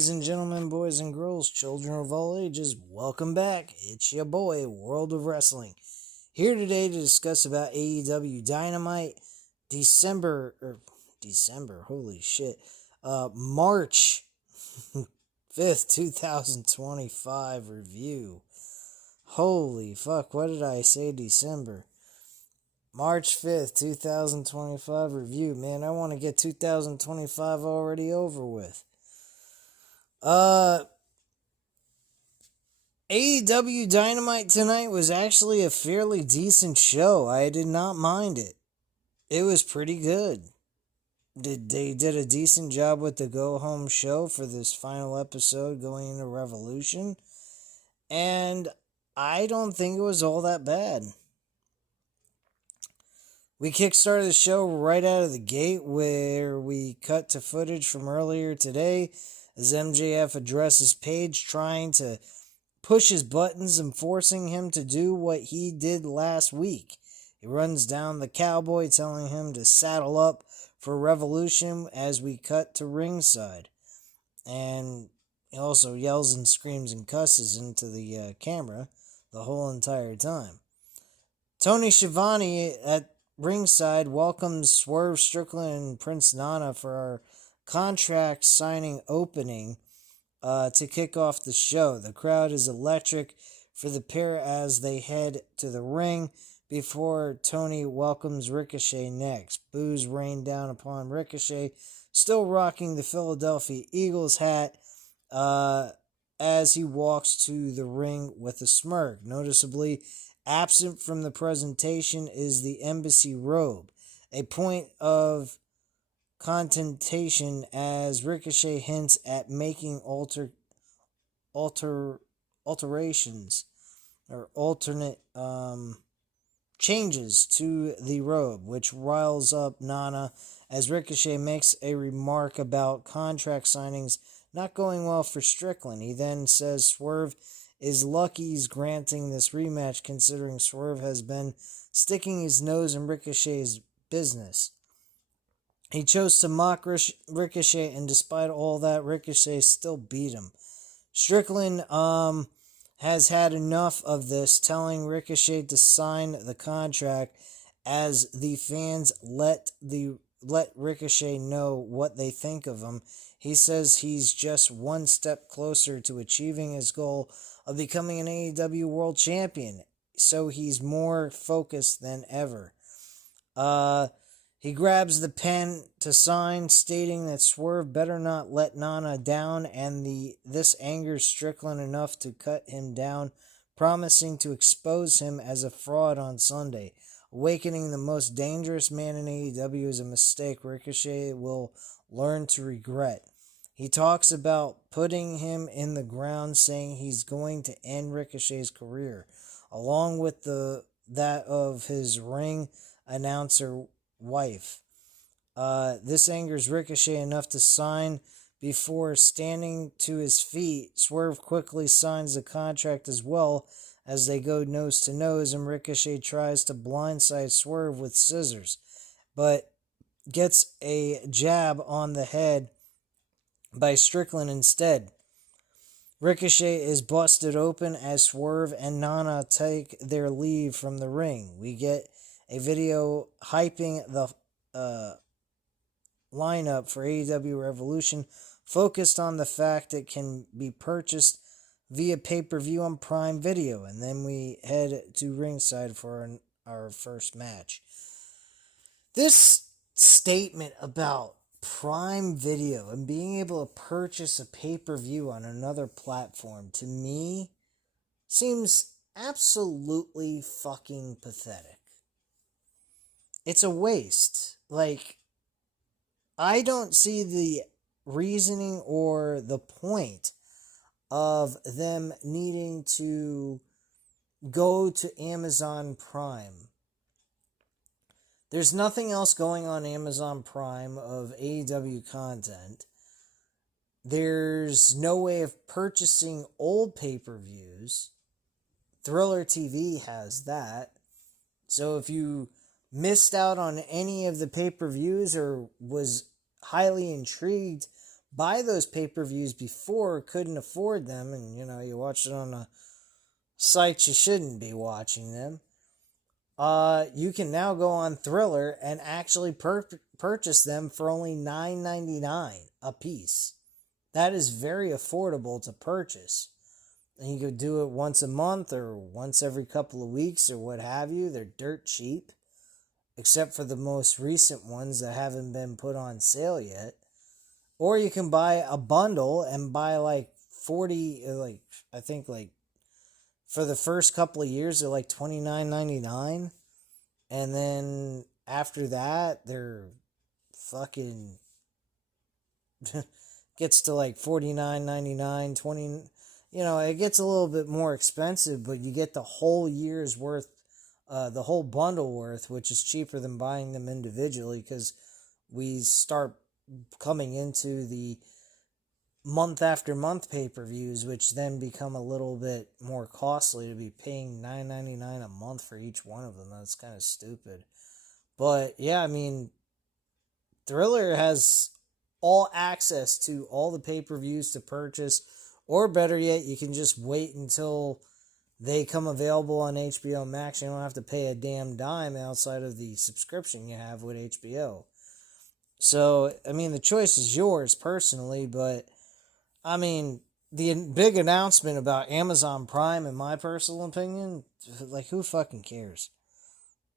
Ladies and gentlemen, boys and girls, children of all ages, welcome back. It's your boy, World of Wrestling. Here today to discuss about AEW Dynamite December, holy shit, March 5th, 2025 review. Holy fuck, what did I say, December? March 5th, 2025 review. Man, I want to get 2025 already over with. AEW Dynamite tonight was actually a fairly decent show. I did not mind it. It was pretty good. They did a decent job with the go home show for this final episode going into Revolution. And I don't think it was all that bad. We kickstarted the show right out of the gate where we cut to footage from earlier today as MJF addresses Paige trying to push his buttons and forcing him to do what he did last week. He runs down the cowboy telling him to saddle up for Revolution as we cut to ringside. And he also yells and screams and cusses into the camera the whole entire time. Tony Schiavone at ringside welcomes Swerve Strickland and Prince Nana for our contract signing opening to kick off the show. The crowd is electric for the pair as they head to the ring before Tony welcomes Ricochet next. Boos rain down upon Ricochet, still rocking the Philadelphia Eagles hat as he walks to the ring with a smirk. Noticeably absent from the presentation is the embassy robe, a point of contention as Ricochet hints at making alterations or alternate changes to the robe, which riles up Nana as Ricochet makes a remark about contract signings not going well for Strickland. He then says Swerve is lucky he's granting this rematch considering Swerve has been sticking his nose in Ricochet's business. He chose to mock Ricochet, and despite all that, Ricochet still beat him. Strickland has had enough of this, telling Ricochet to sign the contract as the fans let Ricochet know what they think of him. He says he's just one step closer to achieving his goal of becoming an AEW World Champion, so he's more focused than ever. He grabs the pen to sign, stating that Swerve better not let Nana down, and this angers Strickland enough to cut him down, promising to expose him as a fraud on Sunday. Awakening the most dangerous man in AEW is a mistake Ricochet will learn to regret. He talks about putting him in the ground, saying he's going to end Ricochet's career, along with that of his ring announcer wife. This angers Ricochet enough to sign. Before standing to his feet, Swerve quickly signs the contract as well as they go nose to nose, and Ricochet tries to blindside Swerve with scissors, but gets a jab on the head by Strickland instead. Ricochet is busted open as Swerve and Nana take their leave from the ring. We get a video hyping the lineup for AEW Revolution, focused on the fact it can be purchased via pay-per-view on Prime Video, and then we head to ringside for our first match. This statement about Prime Video and being able to purchase a pay-per-view on another platform, to me, seems absolutely fucking pathetic. It's a waste. Like, I don't see the reasoning or the point of them needing to go to Amazon Prime. There's nothing else going on Amazon Prime of AEW content. There's no way of purchasing old pay-per-views. Thriller TV has that. So if you missed out on any of the pay-per-views or was highly intrigued buy those pay-per-views before, couldn't afford them, and you watched it on a site you shouldn't be watching them. You can now go on Thriller and actually purchase them for only $9.99 a piece. That is very affordable to purchase. And you could do it once a month or once every couple of weeks or what have you. They're dirt cheap, except for the most recent ones that haven't been put on sale yet. Or you can buy a bundle and buy like 40, I think for the first couple of years they're like $29.99. And then after that, they're fucking gets to like $49.99, 20. It gets a little bit more expensive, but you get the whole year's worth, the whole bundle worth, which is cheaper than buying them individually, because we start coming into the month after month pay-per-views, which then become a little bit more costly to be paying $9.99 a month for each one of them. That's kind of stupid. But yeah, I mean, Thriller has all access to all the pay-per-views to purchase, or better yet, you can just wait until they come available on HBO Max. You don't have to pay a damn dime outside of the subscription you have with HBO. So, I mean, the choice is yours personally, but I mean, the big announcement about Amazon Prime, in my personal opinion, like, who fucking cares?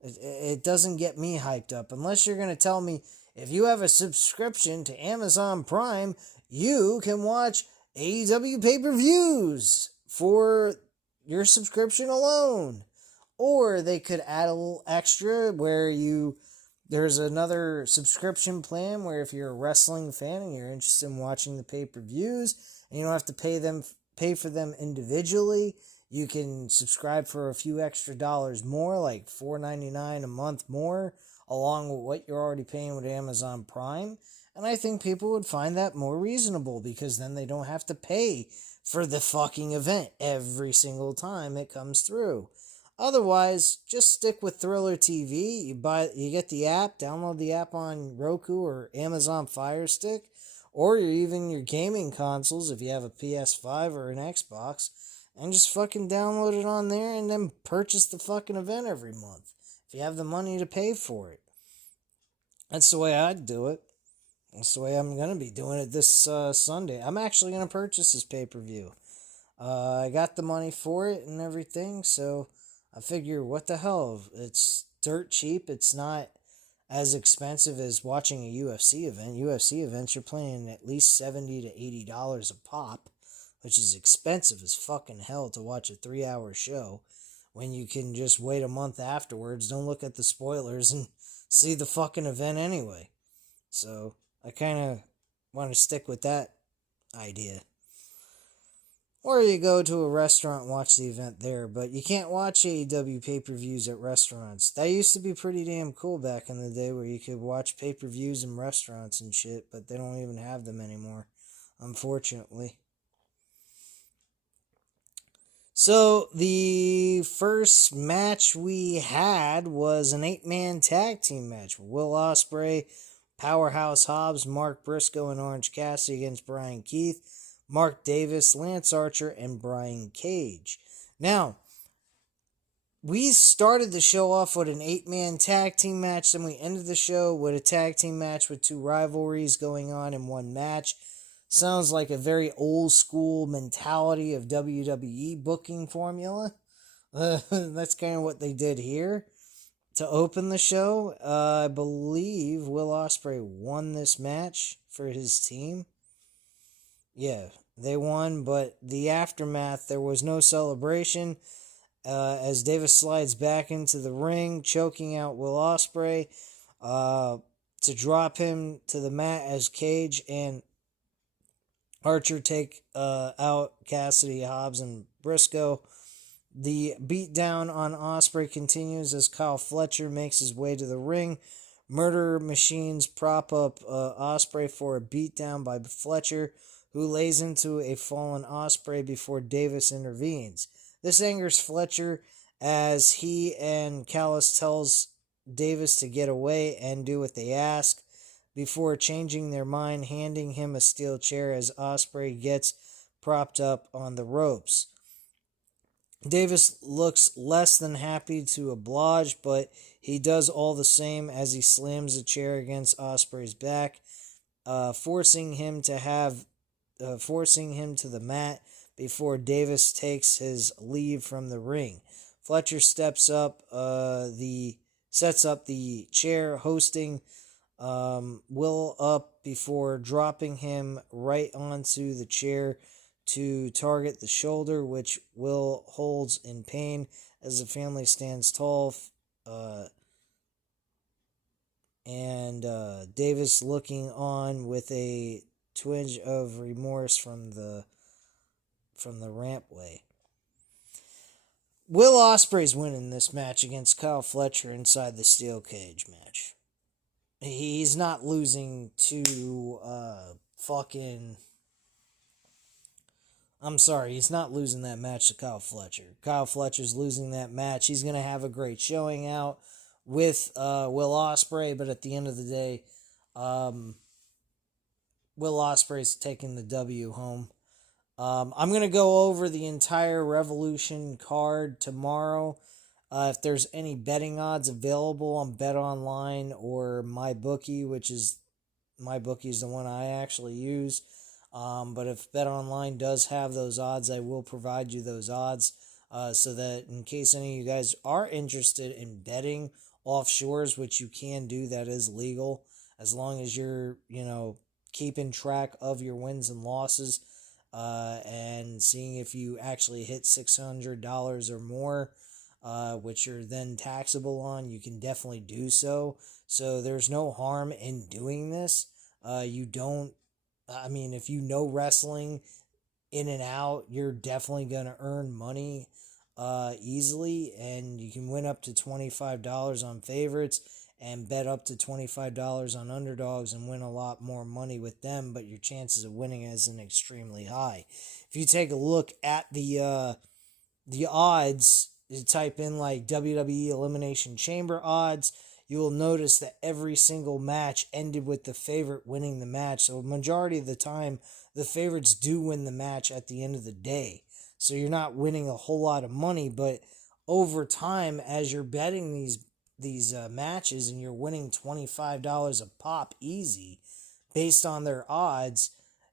It doesn't get me hyped up. Unless you're going to tell me, if you have a subscription to Amazon Prime, you can watch AEW pay-per-views for your subscription alone. Or they could add a little extra where there's another subscription plan where if you're a wrestling fan and you're interested in watching the pay-per-views and you don't have to pay for them individually, you can subscribe for a few extra dollars more, like $4.99 a month more, along with what you're already paying with Amazon Prime. And I think people would find that more reasonable, because then they don't have to pay for the fucking event every single time it comes through. Otherwise, just stick with Thriller TV. You get the app, download the app on Roku or Amazon Fire Stick, or even your gaming consoles if you have a PS5 or an Xbox, and just fucking download it on there and then purchase the fucking event every month if you have the money to pay for it. That's the way I'd do it. That's the way I'm going to be doing it this Sunday. I'm actually going to purchase this pay-per-view. I got the money for it and everything, so I figure, what the hell? It's dirt cheap. It's not as expensive as watching a UFC event. UFC events, you're paying at least $70 to $80 a pop, which is expensive as fucking hell to watch a 3-hour show when you can just wait a month afterwards, don't look at the spoilers, and see the fucking event anyway. So I kind of want to stick with that idea. Or you go to a restaurant and watch the event there, but you can't watch AEW pay-per-views at restaurants. That used to be pretty damn cool back in the day, where you could watch pay-per-views in restaurants and shit, but they don't even have them anymore, unfortunately. So, the first match we had was an 8-man tag team match. Will Ospreay, Powerhouse Hobbs, Mark Briscoe, and Orange Cassidy against Brian Keith, Mark Davis, Lance Archer, and Brian Cage. Now, we started the show off with an 8-man tag team match, then we ended the show with a tag team match with 2 rivalries going on in one match. Sounds like a very old school mentality of WWE booking formula. That's kind of what they did here to open the show. I believe Will Ospreay won this match for his team. Yeah, they won, but the aftermath, there was no celebration as Davis slides back into the ring, choking out Will Ospreay to drop him to the mat as Cage and Archer take out Cassidy, Hobbs, and Briscoe. The beatdown on Ospreay continues as Kyle Fletcher makes his way to the ring. Murder Machines prop up Ospreay for a beatdown by Fletcher, who lays into a fallen Ospreay before Davis intervenes. This angers Fletcher as he and Callis tells Davis to get away and do what they ask. before changing their mind, handing him a steel chair as Osprey gets propped up on the ropes. Davis looks less than happy to oblige, but he does all the same as he slams the chair against Osprey's back, forcing him to the mat before Davis takes his leave from the ring. Fletcher sets up the chair, hosting Will up before dropping him right onto the chair to target the shoulder, which Will holds in pain as the family stands tall. And Davis looking on with a twinge of remorse from the rampway. Will Ospreay's winning this match against Kyle Fletcher inside the steel cage match. He's not losing to he's not losing that match to Kyle Fletcher. Kyle Fletcher's losing that match. He's going to have a great showing out with Will Ospreay, but at the end of the day, Will Ospreay's taking the W home. I'm going to go over the entire Revolution card tomorrow. If there's any betting odds available on BetOnline or MyBookie, MyBookie is the one I actually use. But if BetOnline does have those odds, I will provide you those odds so that in case any of you guys are interested in betting offshores, which you can do, that is legal, as long as you're, keeping track of your wins and losses and seeing if you actually hit $600 or more, which you're then taxable on, you can definitely do so. So there's no harm in doing this. If you know wrestling in and out, you're definitely going to earn money easily, and you can win up to $25 on favorites and bet up to $25 on underdogs and win a lot more money with them, but your chances of winning isn't extremely high. If you take a look at the odds, you type in like WWE Elimination Chamber odds, you will notice that every single match ended with the favorite winning the match. So majority of the time, the favorites do win the match at the end of the day. So you're not winning a whole lot of money, but over time, as you're betting these matches and you're winning $25 a pop easy based on their odds,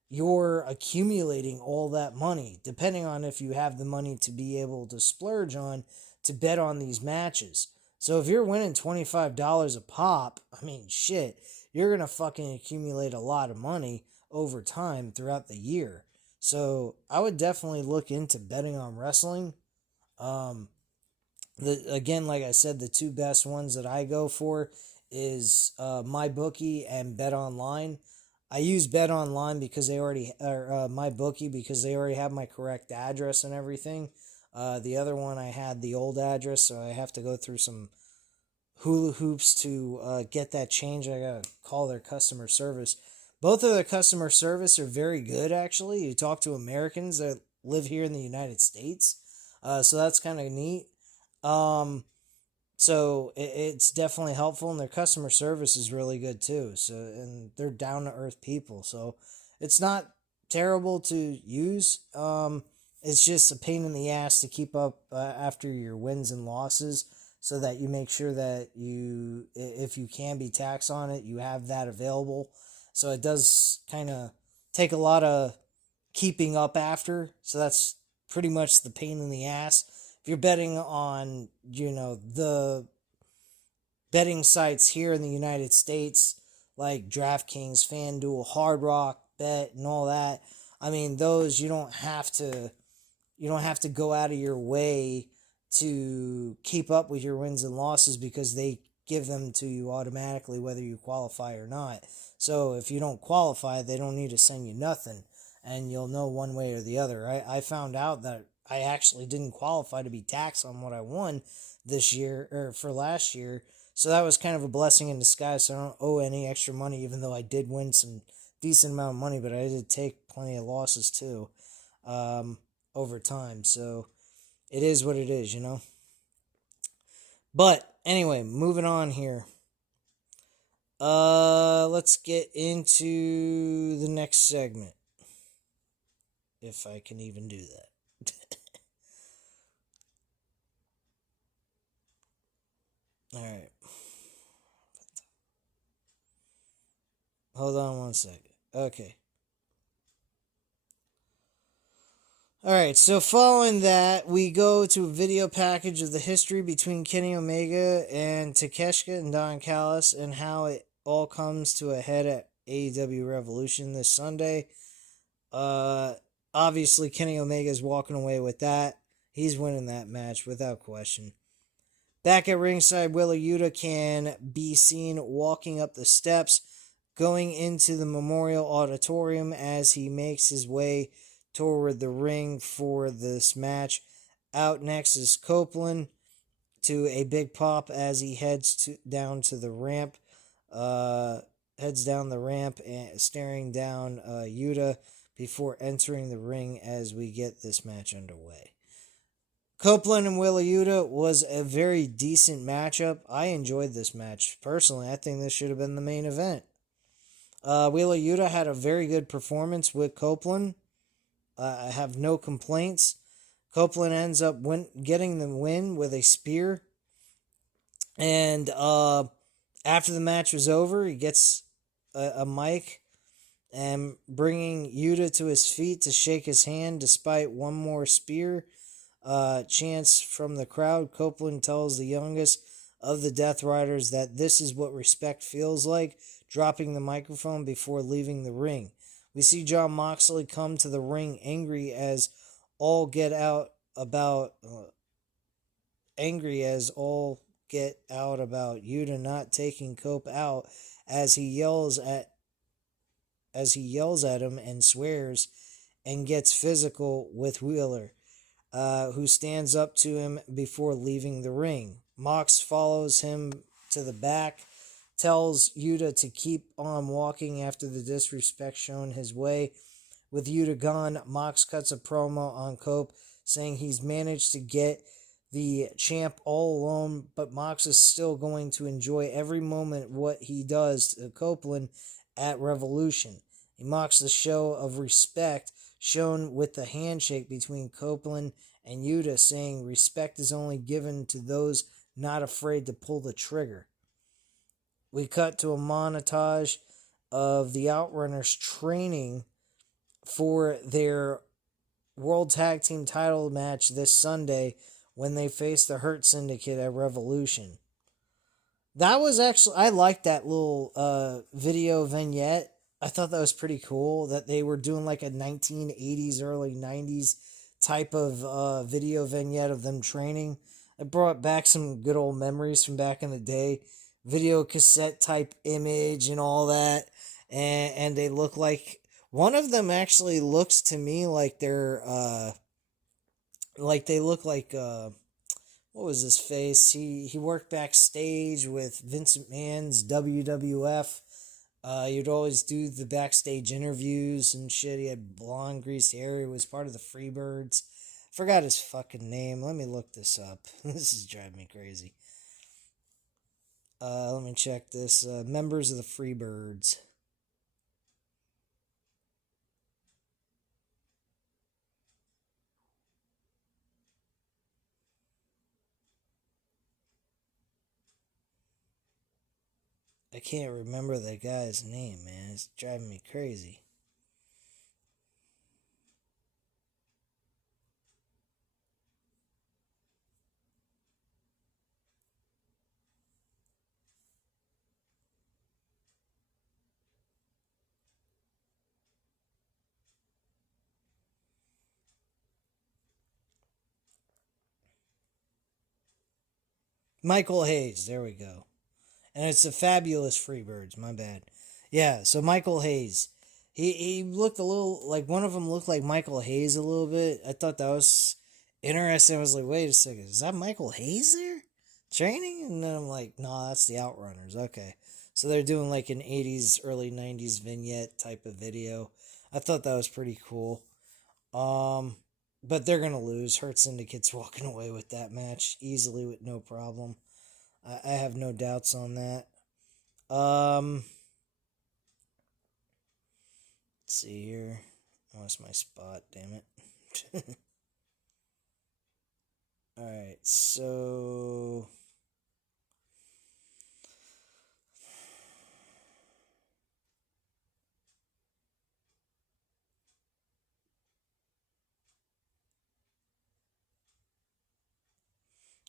you're accumulating all that money, depending on if you have the money to be able to splurge on to bet on these matches. So if you're winning $25 a pop, you're going to fucking accumulate a lot of money over time throughout the year. So I would definitely look into betting on wrestling. Again, like I said, the two best ones that I go for is MyBookie and BetOnline. I use BetOnline because they already, or MyBookie because they already have my correct address and everything. The other one I had the old address, so I have to go through some hula hoops to get that changed. I gotta call their customer service. Both of their customer service are very good, actually. You talk to Americans that live here in the United States, so that's kind of neat. So it's definitely helpful, and their customer service is really good too. So, and they're down to earth people, so it's not terrible to use. It's just a pain in the ass to keep up after your wins and losses, so that you make sure that you, if you can be taxed on it, you have that available. So it does kind of take a lot of keeping up after. So that's pretty much the pain in the ass. If you're betting on, the betting sites here in the United States, like DraftKings, FanDuel, Hard Rock Bet, and all that, those you don't have to go out of your way to keep up with your wins and losses because they give them to you automatically whether you qualify or not. So if you don't qualify, they don't need to send you nothing, and you'll know one way or the other. I found out that I actually didn't qualify to be taxed on what I won this year, or for last year, so that was kind of a blessing in disguise. So I don't owe any extra money, even though I did win some decent amount of money, but I did take plenty of losses too over time. So it is what it is, But anyway, moving on here. Let's get into the next segment. If I can even do that. Alright. Hold on one second. Okay. Alright, so following that, we go to a video package of the history between Kenny Omega and Takeshita and Don Callis and how it all comes to a head at AEW Revolution this Sunday. Obviously, Kenny Omega is walking away with that. He's winning that match without question. Back at ringside, Wheeler Yuta can be seen walking up the steps, going into the Memorial Auditorium as he makes his way toward the ring for this match. Out next is Copeland to a big pop as he heads down to the ramp. Heads down the ramp and staring down Yuta before entering the ring as we get this match underway. Copeland and Wheeler Yuta was a very decent matchup. I enjoyed this match. Personally, I think this should have been the main event. Wheeler Yuta had a very good performance with Copeland. I have no complaints. Copeland ends up getting the win with a spear. And after the match was over, he gets a mic and bringing Yuta to his feet to shake his hand despite one more spear chants from the crowd. Copeland tells the youngest of the Death Riders that this is what respect feels like, dropping the microphone before leaving the ring. We see Jon Moxley come to the ring angry as all get out about Yuta not taking Cope out as he yells at him and swears and gets physical with Wheeler, who stands up to him before leaving the ring. Mox follows him to the back, tells Yuta to keep on walking after the disrespect shown his way. With Yuta gone, Mox cuts a promo on Cope, saying he's managed to get the champ all alone, but Mox is still going to enjoy every moment what he does to Copeland at Revolution. He mocks the show of respect shown with the handshake between Copeland and Yuta, saying respect is only given to those not afraid to pull the trigger. We cut to a montage of the Outrunners training for their World Tag Team title match this Sunday when they face the Hurt Syndicate at Revolution. That was actually, I liked that little video vignette. I thought that was pretty cool that they were doing like a 1980s, early 90s type of video vignette of them training. It brought back some good old memories from back in the day. Video cassette type image and all that. And they look like, one of them actually looks to me like they're, they look like, what was his face? He worked backstage with Vince McMahon's WWF. You'd always do the backstage interviews and shit. He had blonde, greased hair. He was part of the Freebirds. Forgot his fucking name. Let me look this up. This is driving me crazy. Let me check this. Members of the Freebirds. I can't remember that guy's name, man. It's driving me crazy. Michael Hayes, there we go. And it's the Fabulous Freebirds, my bad. Yeah, so Michael Hayes. He looked a little, like one of them looked like Michael Hayes a little bit. I thought that was interesting. I was like, wait a second, is that Michael Hayes there? Training? And then I'm like, no, that's the Outrunners. Okay. So they're doing like an 80s, early 90s vignette type of video. I thought that was pretty cool. But they're going to lose. Hurt Syndicate's walking away with that match easily with no problem. I have no doubts on that. Let's see here. Lost my spot, damn it. Alright, so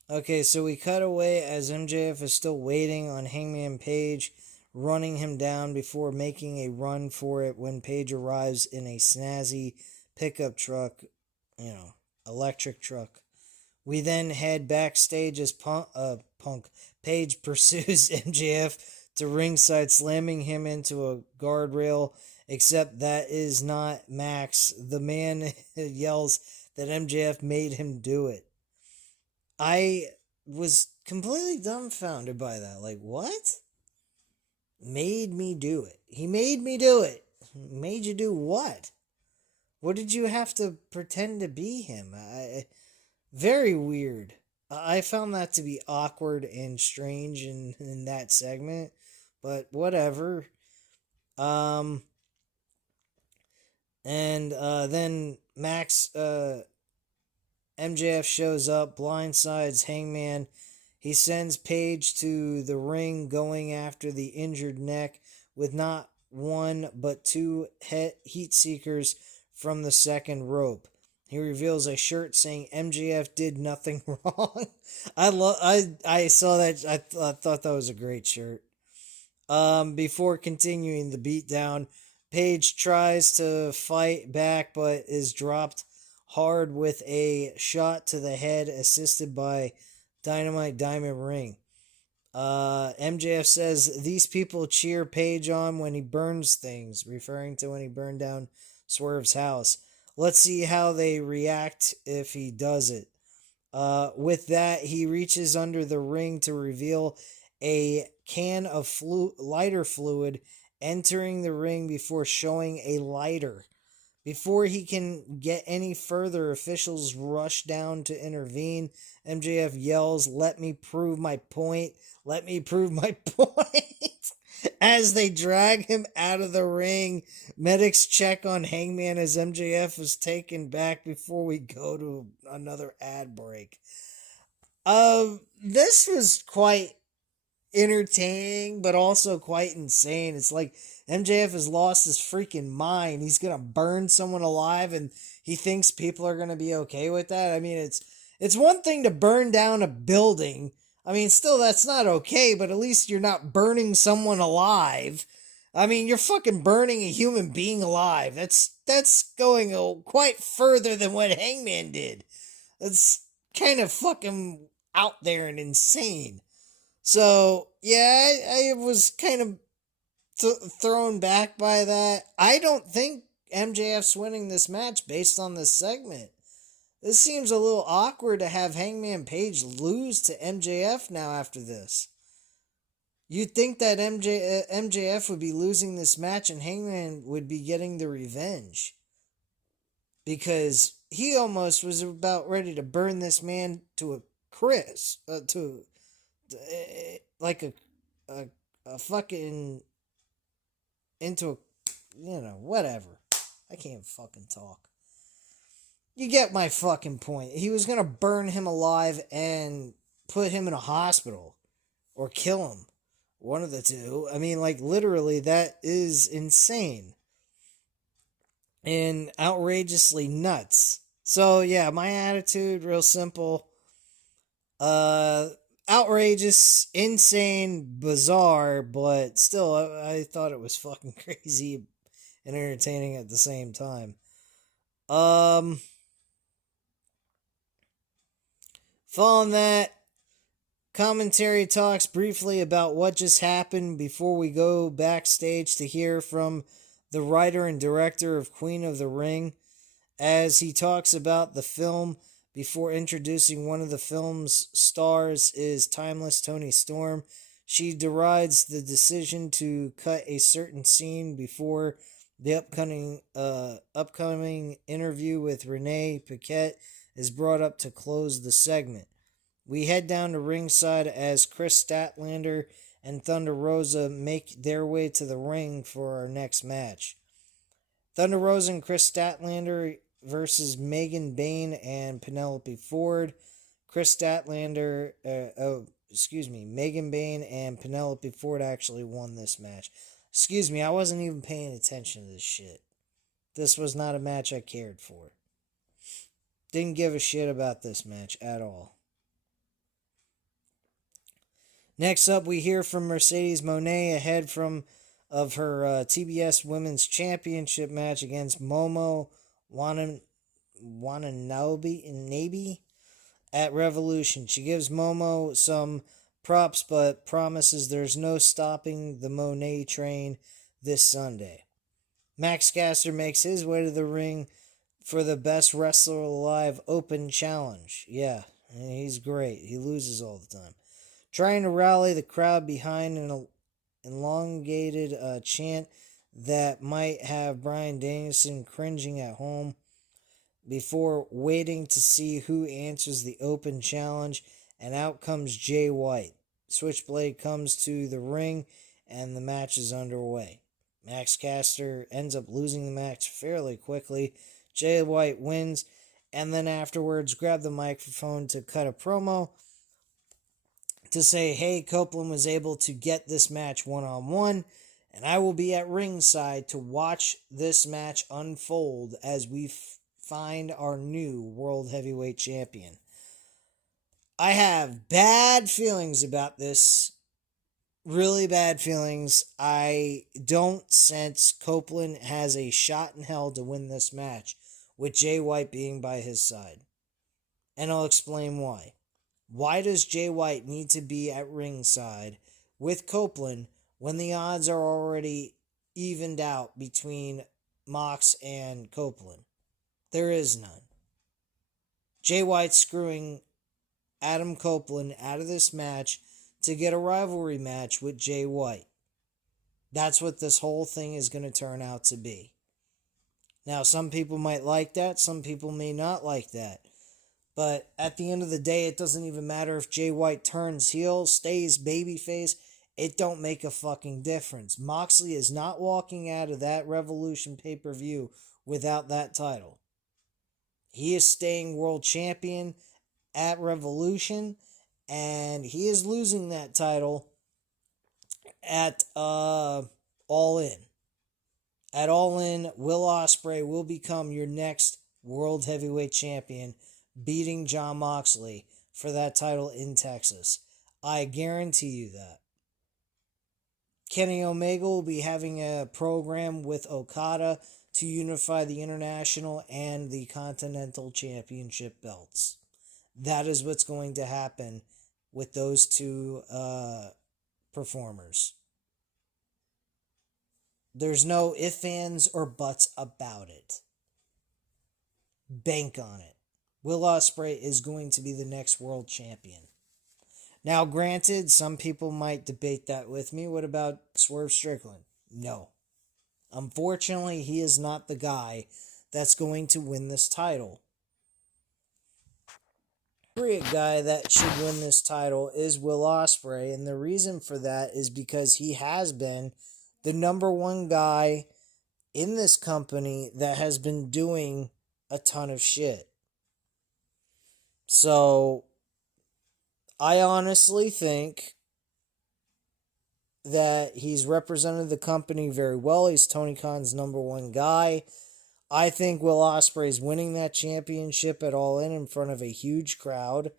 okay, so we cut away as MJF is still waiting on Hangman Page, running him down before making a run for it when Page arrives in a snazzy pickup truck, electric truck. We then head backstage as Punk Page pursues MJF to ringside, slamming him into a guardrail, except that is not Max. The man yells that MJF made him do it. I was completely dumbfounded by that. Like, what? Made me do it. He made me do it. Made you do what? What did you have to pretend to be him? Very weird. I found that to be awkward and strange in that segment, but whatever. And then Max, MJF shows up, blindsides Hangman. He sends Page to the ring, going after the injured neck with not one but two heat seekers from the second rope. He reveals a shirt saying MJF did nothing wrong. I saw that. I thought that was a great shirt. Before continuing the beatdown, Page tries to fight back but is dropped hard with a shot to the head assisted by Dynamite Diamond Ring. MJF says these people cheer Page on when he burns things, referring to when he burned down Swerve's house. Let's see how they react if he does it. With that, he reaches under the ring to reveal a can of lighter fluid entering the ring before showing a lighter. Before he can get any further, officials rush down to intervene. MJF yells, "Let me prove my point. Let me prove my point." As they drag him out of the ring, medics check on Hangman as MJF is taken back before we go to another ad break. This was quite entertaining, but also quite insane. It's like MJF has lost his freaking mind. He's gonna burn someone alive, and he thinks people are gonna be okay with that. I mean, it's one thing to burn down a building. I mean, still that's not okay, but at least you're not burning someone alive. I mean, you're fucking burning a human being alive. That's going quite further than what Hangman did. That's kind of fucking out there and insane. So, yeah, I was kind of thrown back by that. I don't think MJF's winning this match based on this segment. This seems a little awkward to have Hangman Page lose to MJF now after this. You'd think that MJF would be losing this match and Hangman would be getting the revenge. Because he almost was about ready to burn this man to a crisp. Like a fucking into a whatever. I can't fucking talk. You get my fucking point. He was gonna burn him alive and put him in a hospital or kill him, one of the two. I mean, like, literally, that is insane and outrageously nuts. So yeah, my attitude, real simple. Outrageous, insane, bizarre, but still, I thought it was fucking crazy and entertaining at the same time. Following that, commentary talks briefly about what just happened before we go backstage to hear from the writer and director of Queen of the Ring, as he talks about the film before introducing one of the film's stars is Timeless Toni Storm. She derides the decision to cut a certain scene before the upcoming interview with Renee Paquette is brought up to close the segment. We head down to ringside as Chris Statlander and Thunder Rosa make their way to the ring for our next match. Thunder Rosa and Chris Statlander versus Megan Bayne and Penelope Ford. Megan Bayne and Penelope Ford actually won this match. Excuse me, I wasn't even paying attention to this shit. This was not a match I cared for. Didn't give a shit about this match at all. Next up, we hear from Mercedes Moné ahead of her TBS Women's Championship match against Momo Watanabe at Revolution. She gives Momo some props, but promises there's no stopping the Monet train this Sunday. Max Caster makes his way to the ring for the Best Wrestler Alive Open Challenge. Yeah, he's great. He loses all the time. Trying to rally the crowd behind an elongated chant that might have Bryan Danielson cringing at home before waiting to see who answers the open challenge, and out comes Jay White. Switchblade comes to the ring, and the match is underway. Max Caster ends up losing the match fairly quickly. Jay White wins, and then afterwards grabbed the microphone to cut a promo to say, hey, Copeland was able to get this match one-on-one, and I will be at ringside to watch this match unfold as we find our new World Heavyweight Champion. I have bad feelings about this. Really bad feelings. I don't sense Copeland has a shot in hell to win this match, with Jay White being by his side. And I'll explain why. Why does Jay White need to be at ringside with Copeland when the odds are already evened out between Mox and Copeland? There is none. Jay White screwing Adam Copeland out of this match to get a rivalry match with Jay White. That's what this whole thing is going to turn out to be. Now, some people might like that. Some people may not like that. But at the end of the day, it doesn't even matter if Jay White turns heel, stays babyface. It don't make a fucking difference. Moxley is not walking out of that Revolution pay-per-view without that title. He is staying world champion at Revolution, and he is losing that title at All In. At All In, Will Ospreay will become your next World Heavyweight Champion, beating Jon Moxley for that title in Texas. I guarantee you that. Kenny Omega will be having a program with Okada to unify the International and the Continental Championship belts. That is what's going to happen with those two performers. There's no ifs, ands, or buts about it. Bank on it. Will Ospreay is going to be the next world champion. Now, granted, some people might debate that with me. What about Swerve Strickland? No. Unfortunately, he is not the guy that's going to win this title. The real guy that should win this title is Will Ospreay, and the reason for that is because he has been the number one guy in this company that has been doing a ton of shit. So, I honestly think that he's represented the company very well. He's Tony Khan's number one guy. I think Will Ospreay's winning that championship at All In front of a huge crowd.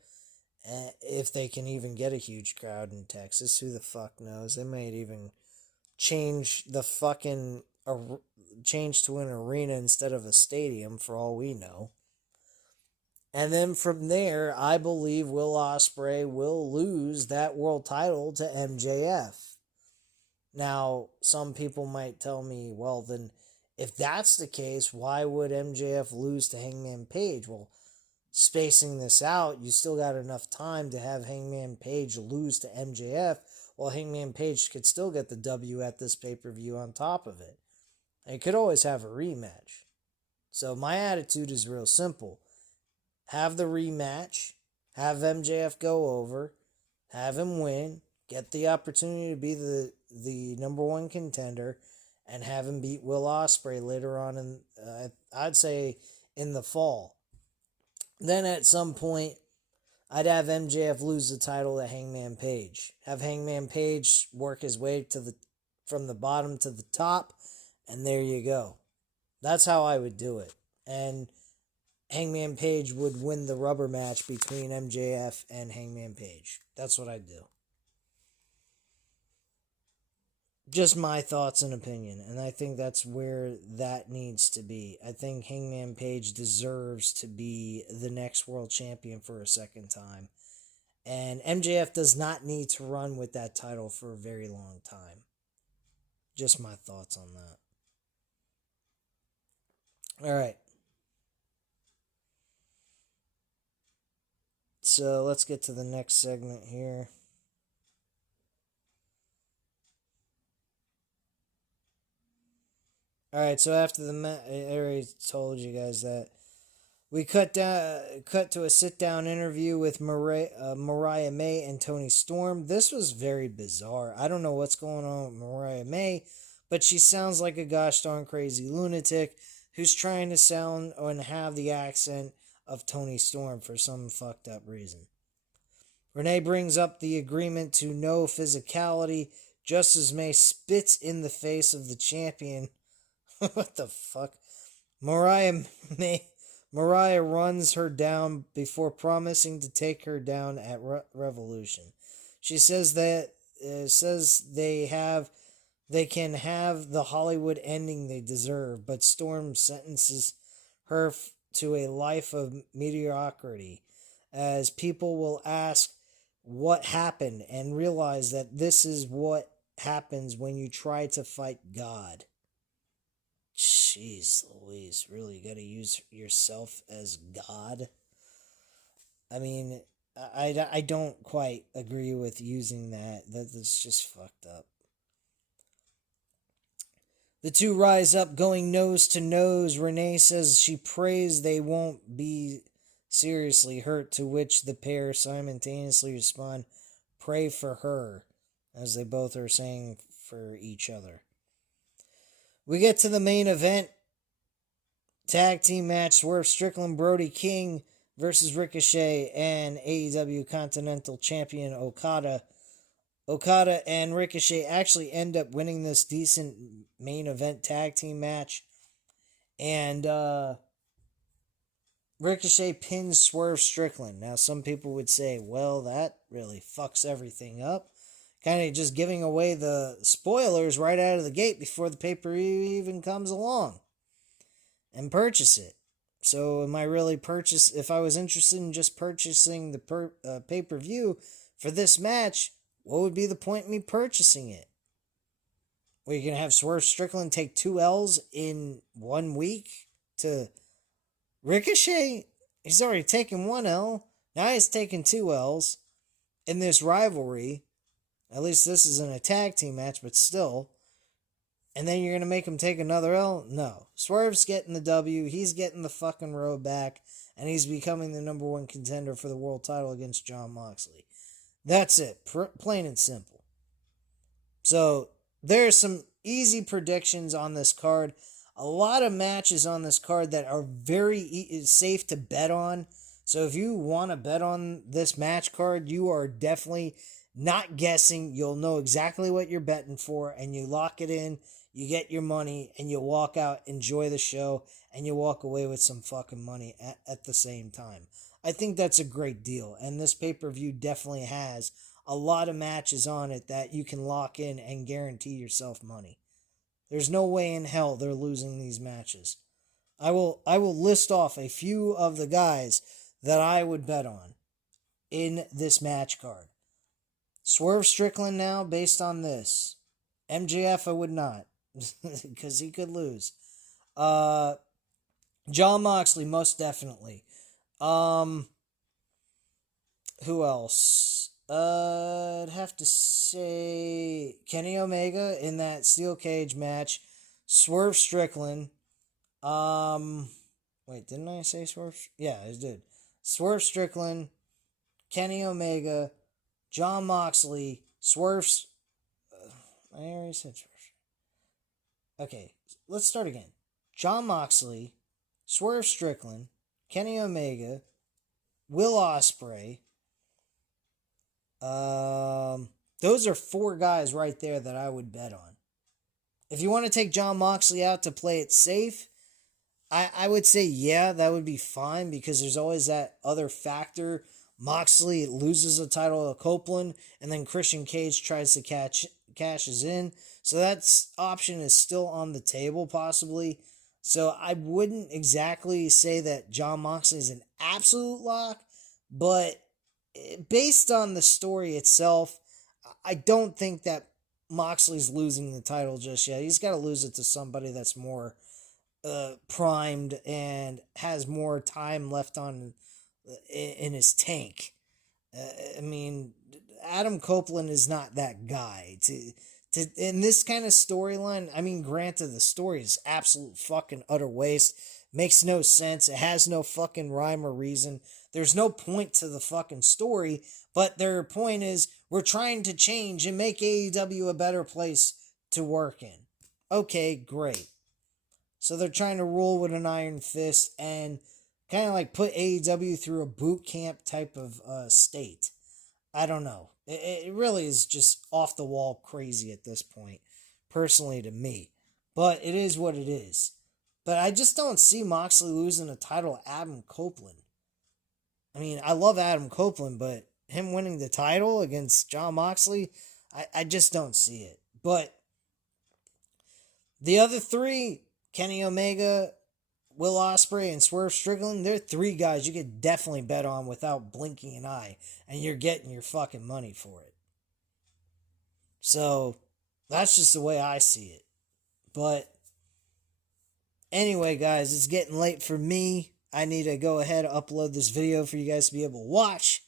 If they can even get a huge crowd in Texas, who the fuck knows? They might even change to an arena instead of a stadium for all we know. And then from there, I believe Will Ospreay will lose that world title to MJF. Now, some people might tell me, well, then, if that's the case, why would MJF lose to Hangman Page? Well, spacing this out, you still got enough time to have Hangman Page lose to MJF, while Hangman Page could still get the W at this pay-per-view on top of it. And you could always have a rematch. So my attitude is real simple. Have the rematch, have MJF go over, have him win, Get the opportunity to be the number one contender, and have him beat Will Ospreay later on in I'd say in the fall. Then at some point, I'd have MJF lose the title to Hangman Page. Have Hangman Page work his way from the bottom to the top, and there you go. That's how I would do it. And Hangman Page would win the rubber match between MJF and Hangman Page. That's what I'd do. Just my thoughts and opinion, and I think that's where that needs to be. I think Hangman Page deserves to be the next world champion for a second time, and MJF does not need to run with that title for a very long time. Just my thoughts on that. All right. So let's get to the next segment here. All right, so after the match, I already told you guys that we cut to a sit-down interview with Mariah May and Toni Storm. This was very bizarre. I don't know what's going on with Mariah May, but she sounds like a gosh darn crazy lunatic who's trying to sound and have the accent of Toni Storm for some fucked up reason. Renee brings up the agreement to no physicality, just as May spits in the face of the champion. What the fuck? Mariah runs her down before promising to take her down at Revolution. She says that they can have the Hollywood ending they deserve, but Storm sentences her to a life of mediocrity, as people will ask what happened and realize that this is what happens when you try to fight God. Jeez Louise, really gotta use yourself as God? I mean, I don't quite agree with using that. That's just fucked up. The two rise up, going nose to nose. Renee says she prays they won't be seriously hurt, to which the pair simultaneously respond, "Pray for her," as they both are saying for each other. We get to the main event. Tag team match: Swerve Strickland, Brody King versus Ricochet and AEW Continental Champion Okada. Okada and Ricochet actually end up winning this decent main event tag team match. And Ricochet pins Swerve Strickland. Now, some people would say, well, that really fucks everything up. Kind of just giving away the spoilers right out of the gate before the pay-per-view even comes along. And purchase it. So am I really if I was interested in just purchasing the pay-per-view for this match, what would be the point in me purchasing it? Were you going to have Swerve Strickland take 2 L's in 1 week to Ricochet? He's already taken 1 L. Now he's taking 2 L's in this rivalry. At least this isn't a tag team match, but still. And then you're going to make him take another L? No. Swerve's getting the W. He's getting the fucking road back. And he's becoming the number 1 contender for the world title against Jon Moxley. That's it. Plain and simple. So, there's some easy predictions on this card. A lot of matches on this card that are very safe to bet on. So, if you want to bet on this match card, you are definitely not guessing. You'll know exactly what you're betting for, and you lock it in. You get your money, and you walk out, enjoy the show, and you walk away with some fucking money at the same time. I think that's a great deal, and this pay-per-view definitely has a lot of matches on it that you can lock in and guarantee yourself money. There's no way in hell they're losing these matches. I will list off a few of the guys that I would bet on in this match card. Swerve Strickland now, based on this. MJF, I would not, because he could lose. Jon Moxley, most definitely. Who else? I'd have to say Kenny Omega in that steel cage match. Swerve Strickland. Wait, didn't I say Swerve? Yeah, I did. Swerve Strickland, Kenny Omega, Jon Moxley, Swerve's. I already said Swerve. Okay, let's start again. Jon Moxley, Swerve Strickland, Kenny Omega, Will Ospreay. Those are 4 guys right there that I would bet on. If you want to take Jon Moxley out to play it safe, I would say, yeah, that would be fine because there's always that other factor. Moxley loses a title to Copeland, and then Christian Cage tries to cashes in. So that option is still on the table, possibly. So I wouldn't exactly say that Jon Moxley is an absolute lock, but based on the story itself, I don't think that Moxley's losing the title just yet. He's got to lose it to somebody that's more primed and has more time left on in his tank. I mean, Adam Copeland is not that guy to in this kind of storyline. I mean, granted, the story is absolute fucking utter waste. Makes no sense. It has no fucking rhyme or reason. There's no point to the fucking story, but their point is we're trying to change and make AEW a better place to work in. Okay, great. So they're trying to rule with an iron fist and kind of like put AEW through a boot camp type of state. I don't know. It really is just off the wall crazy at this point, personally to me. But it is what it is. But I just don't see Moxley losing a title to Adam Copeland. I mean, I love Adam Copeland, but him winning the title against Jon Moxley, I just don't see it. But the other 3, Kenny Omega, Will Ospreay, and Swerve Strickland, they're 3 guys you could definitely bet on without blinking an eye, and you're getting your fucking money for it. So, that's just the way I see it. But, anyway, guys, it's getting late for me. I need to go ahead and upload this video for you guys to be able to watch.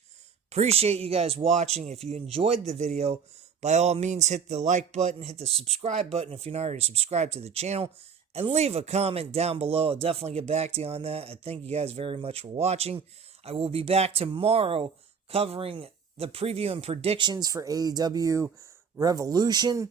Appreciate you guys watching. If you enjoyed the video, by all means, hit the like button, hit the subscribe button if you're not already subscribed to the channel, and leave a comment down below. I'll definitely get back to you on that. I thank you guys very much for watching. I will be back tomorrow covering the preview and predictions for AEW Revolution,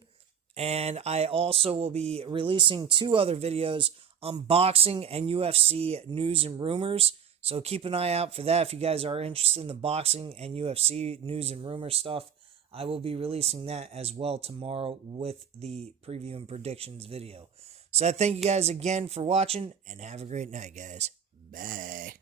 and I also will be releasing 2 other videos on boxing and UFC news and rumors. So keep an eye out for that if you guys are interested in the boxing and UFC news and rumor stuff. I will be releasing that as well tomorrow with the preview and predictions video. So I thank you guys again for watching, and have a great night, guys. Bye.